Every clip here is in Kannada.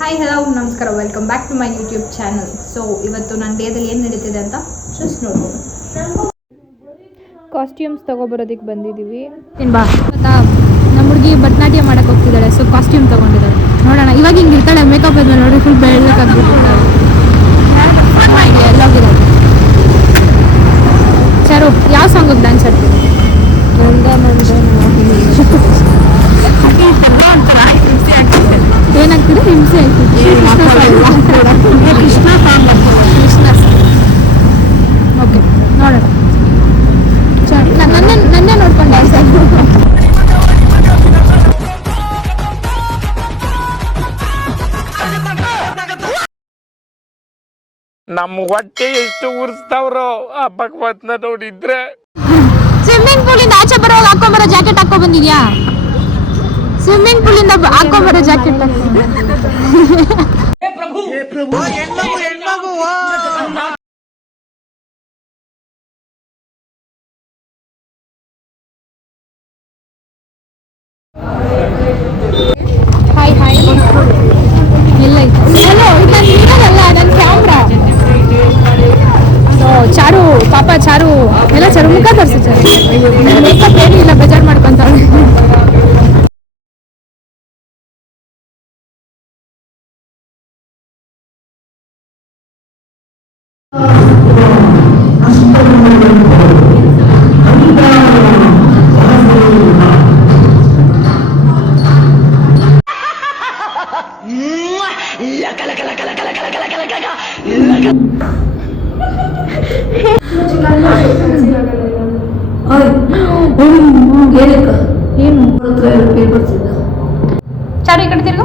ಹಾಯ್ ಹಲೋ ನಮಸ್ಕಾರ, welcome back to my YouTube channel. So ಇವತ್ತು ನನ್ನ ಡೇದಲ್ಲಿ ಏನು ನಡೀತಿದೆ ಅಂತ ಜಸ್ಟ್ ನೋಡ್ಬೋದು. ಕಾಸ್ಟ್ಯೂಮ್ಸ್ ತೊಗೊಬರೋದಕ್ಕೆ ಬಂದಿದ್ದೀವಿ. ಏನು ಬಾ ಗೊತ್ತಾ, ನಮ್ಮ ಹುಡುಗಿ ಭರತನಾಟ್ಯ ಮಾಡೋಕ್ಕೆ ಹೋಗ್ತಿದ್ದಾಳೆ. So costume ತೊಗೊಂಡಿದ್ದಾಳೆ. ನೋಡೋಣ, ಇವಾಗ ಹಿಂಗೆ ಇರ್ತಾಳೆ, ಮೇಕಪ್ ಆದ್ಮೇಲೆ ನೋಡಿ ಫುಲ್ ಬೆಳ್ಳಕ್ಕಾಗ್ಬಿಟ್ಟಿದ್ದಾಳೆ. ಎಲ್ಲೋಗಿದ್ದಾಳೆ. ಚರು, ಯಾವ ಸಾಂಗಿಗೆ ಡ್ಯಾನ್ಸ್ ಆಡ್ತೀವಿ? ಏನಾಗ್ತಿದೆ? ಹಿಂಸೆ ಆಗ್ತಿದೆ. ಕೃಷ್ಣ ಓಕೆ, ನೋಡೋಣ. ನನ್ನೇ ನೋಡ್ಕೊಂಡು ಡ್ಯಾನ್ಸ್ ಆಗ್ಬೋದು. ನಮ್ಮ ಹೊಟ್ಟೆ ಎಷ್ಟು ಉರ್ಸ್ತಾವ್ರೋ ಆ ಭಗವತ್ನ ನೋಡಿದ್ರೆ. ಸ್ವಿಮ್ಮಿಂಗ್ ಪೂಲಿಂದ ಆಚೆ ಬರೋವಾಗ ಹಾಕೊಂಬರೋ ಜಾಕೆಟ್ ಹಾಕೋ ಬಂದಿದ್ಯಾ? ಸ್ವಿಮ್ಮಿಂಗ್ ಪೂಲಿಂದ ಹಾಕೊಂಬರೋ ಜಾಕೆಟ್. ಹಾಯ್ ಹಾಯ್, ಎಲ್ಲ ಹಲೋ, ಇದು ನನ್ನ ಕ್ಯಾಮ್ರಾ. ಚಾರು ಪಾಪ, ಚಾರು ಎಲ್ಲ ಚಾರು ಮುಖ ತೋರಿಸಿ. ಚಾರು ಮೇಕಪ್ ಏನೂ ಇಲ್ಲ, ಬೇಜಾರು ಮಾಡ್ಕೊಂತಾಳೆ. ಏನು ಚಾರು, ಈ ಕಡೆ ತಿರ್ಗು.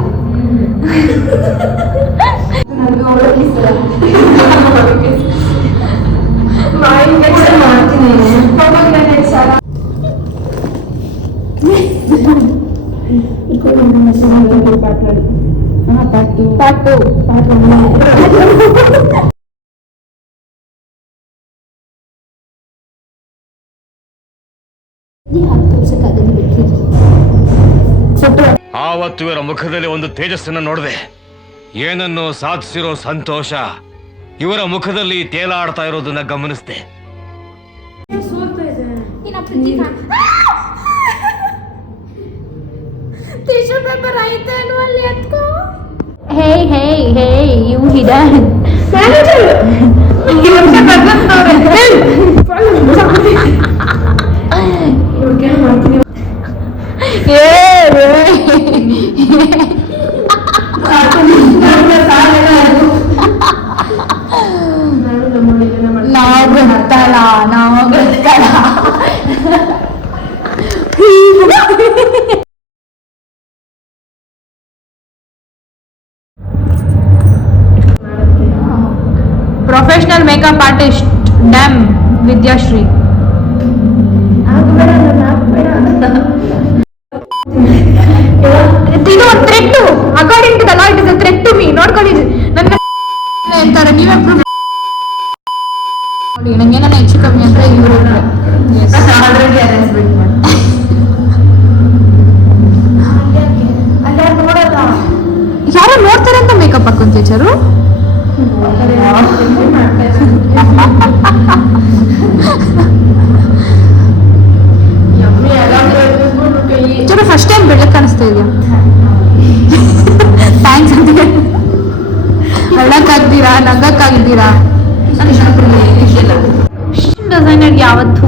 ಆವತ್ತು ಇವರ ಮುಖದಲ್ಲಿ ಒಂದು ತೇಜಸ್ಸನ್ನು ನೋಡಿದೆ. ಏನನ್ನು ಸಾಧಿಸಿರೋ ಸಂತೋಷ ಇವರ ಮುಖದಲ್ಲಿ ತೇಲಾಡ್ತಾ ಇರೋದನ್ನ ಗಮನಿಸಿದೆ. ಟಿಶ್ಯೂ ಪೇಪರ್ ಐತೆ ಅಲ್ಲಿ ಎತ್ಕೋ. ಹೇ ಹೇ ಹೇ, ಯು ಹಿಡನ್ ನಾವು ಗೊತ್ತಲ್ಲ. ಪ್ರೊಫೆಷನಲ್ ಮೇಕಪ್ ಆರ್ಟಿಸ್ಟ್ ಡ್ಯಾಮ್ ವಿದ್ಯಾಶ್ರೀ. ಇದು threat, according to the law it is a threat to me. ನೋಡ್ಕೊಳ್ಳಿ, ನನ್ನ ಹೇಳ್ತಾರೆ ನೀವೇ ಪ್ರೂಫ್ ನೋಡಿ. ನಂಗೇನ ಹೆಚ್ಚು ಕಮ್ಮಿ ಅಂದ್ರೆ ಇವರು ಯಾರೋ ನೋಡ್ತಾರೆ ಅಂತ ಮೇಕಪ್ ಹಾಕೊಂತೀಯ ಚಾರು. ಚಲೋ, ಫಸ್ಟ್ ಟೈಮ್ ಬೆಳಗ್ಗೆ ಕಾಣಿಸ್ತಾ ಇದೆಯಾ? ಥ್ಯಾಂಕ್ಸ್ ಅಂತ ಅಳ್ಳಕ್ಕಾಗ್ತೀರಾ, ನಗಕ್ಕಾಗಿದ್ದೀರಾ. ಡಿಸೈನರ್ ಯಾವತ್ತು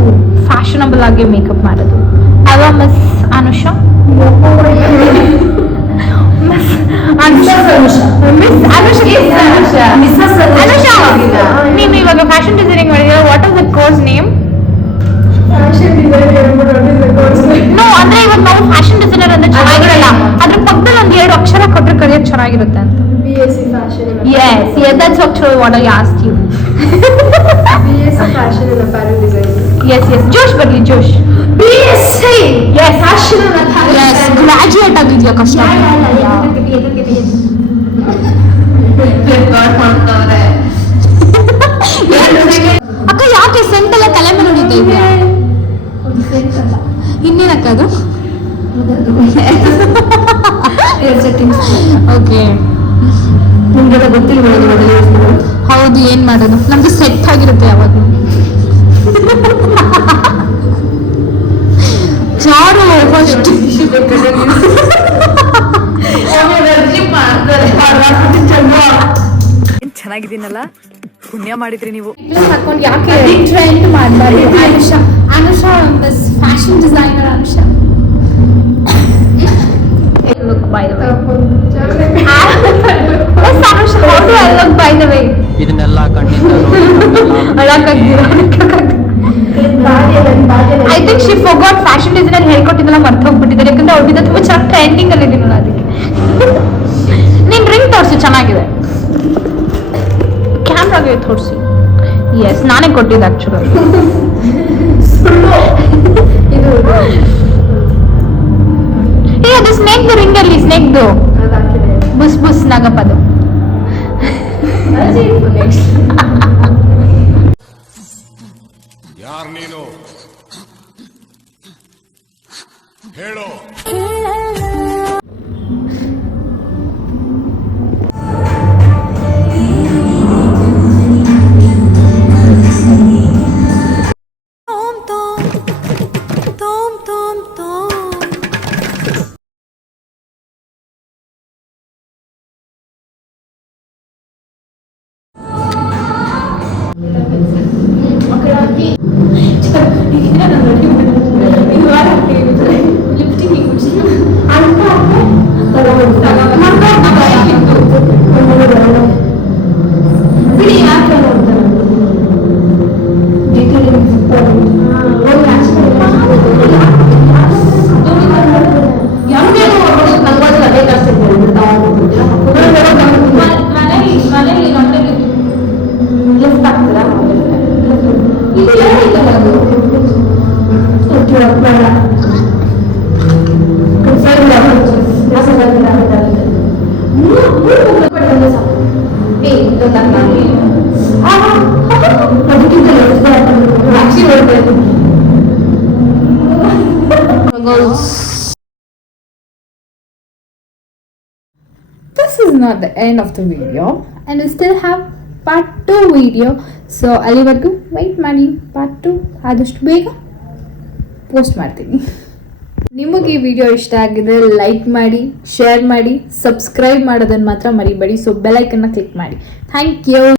ಫ್ಯಾಷನಬಲ್ ಆಗಿ ಮೇಕಪ್ ಮಾಡೋದು ಅಲ್ವಾ ಮಿಸ್ ಅನುಷಾ? ನೀನು ಇವಾಗ ಫ್ಯಾಷನ್ ಡಿಸೈನಿಂಗ್ ಮಾಡಿದ್ರೆ what is the course name? No, ಅಂದ್ರೆ ಇವಾಗ ನಾವು ಫ್ಯಾಷನ್ ಡಿಸೈನರ್ ಅಂದ್ರೆ ಚೆನ್ನಾಗಿರಲ್ಲ, ಅದ್ರ ಪಕ್ಕದಲ್ಲಿ ಒಂದು 2 ಅಕ್ಷರ ಕೊಟ್ಟರೆ ಕಲಿಯೋಕೆ ಚೆನ್ನಾಗಿರುತ್ತೆ ಅಂತ. BSc fashion. Yes, that's actually what I asked you. BSc fashion and apparel design. Yes, Josh ಬರ್ಲಿ, Josh. BSc. Yes, fashion and apparel. Yes, graduate ಆಗಿದ್ಯಾ ಕಷ್ಟ. ಅಕ್ಕ ಯಾಕೆ ಸೆಂಟ್ ಎಲ್ಲ ತಲೆ ಮೇಲೆ ಹೊಡಿತಾ ಇದೆಯಾ? ಇನ್ನೇನಕ್ಕ ಅದು? ಓಕೆ, ನಿಮ್ಗೆಲ್ಲ ಗೊತ್ತಿಲ್ವ ಹೌದು, ಏನ್ ಮಾಡೋದು, ನಮ್ದು ಸೆಟ್ ಆಗಿರುತ್ತೆ ಯಾವಾಗ. ಚಾರು ಫಸ್ಟ್ ಚೆನ್ನಾಗಿದ್ದೀನಲ್ಲ, ಪುಣ್ಯ ಮಾಡಿದ್ರಿ ನೀವು. ಹಾಕೊಂಡು ಯಾಕೆ ಟ್ರೆಂಡ್ ಮಾಡಬಾರ್ದು. Anusha fashion designer Anusha. Look by the way. Yes, Anusha, how do I look by the way? ಇದನ್ನೆಲ್ಲ ಖಂಡಿತ I think she forgot fashion designer ಹೇಳ್ಕೊಟ್ಟಿದ್ದೆಲ್ಲ ಮರ್ತು ಹೋಗ್ಬಿಟ್ಟಿದ್ದಾರೆ. ಯಾಕಂದ್ರೆ ಅವ್ರಿಗಿಂತ ತುಂಬಾ ಚೆನ್ನಾಗಿ ಟ್ರೆಂಡಿಂಗ್ ಅಲ್ಲಿ ಇದೀನಲ್ಲ ಅದಕ್ಕೆ. ನೀನ್ ರಿಂಗ್ ತೋರಿಸಿ, ಚೆನ್ನಾಗಿದೆ. ಕ್ಯಾಮ್ರಾಗೆ ತೋರಿಸಿ. ಎಸ್, ನಾನೇ ಕೊಟ್ಟಿದ್ದೆ ಆಕ್ಚುಲಿ. ಇದು ಅದು ಸ್ನೇಕ್ ರಿಂಗ್ ಅಲ್ಲಿ ಸ್ನೇಕ್ದು ಬುಸ್ ಬುಸ್ ನಗಪದು. ಯಾರ್ ನೀನು ಹೇಳು. This is not the end of the video and we still have part 2 video, so ಅಲ್ಲಿವರೆಗೂ ವೆಯ್ಟ್ ಮಾಡಿ. ಪಾರ್ಟ್ 2 ಆದಷ್ಟು ಬೇಗ ಪೋಸ್ಟ್ ಮಾಡ್ತೀನಿ. ನಿಮಗೆ ಈ ವಿಡಿಯೋ ಇಷ್ಟ ಆಗಿದ್ರೆ ಲೈಕ್ ಮಾಡಿ, ಶೇರ್ ಮಾಡಿ, ಸಬ್ಸ್ಕ್ರೈಬ್ ಮಾಡೋದನ್ನು ಮಾತ್ರ ಮರಿಬೇಡಿ. ಸೊ ಬೆಲ್ ಐಕನ್ನ ಕ್ಲಿಕ್ ಮಾಡಿ. Thank you.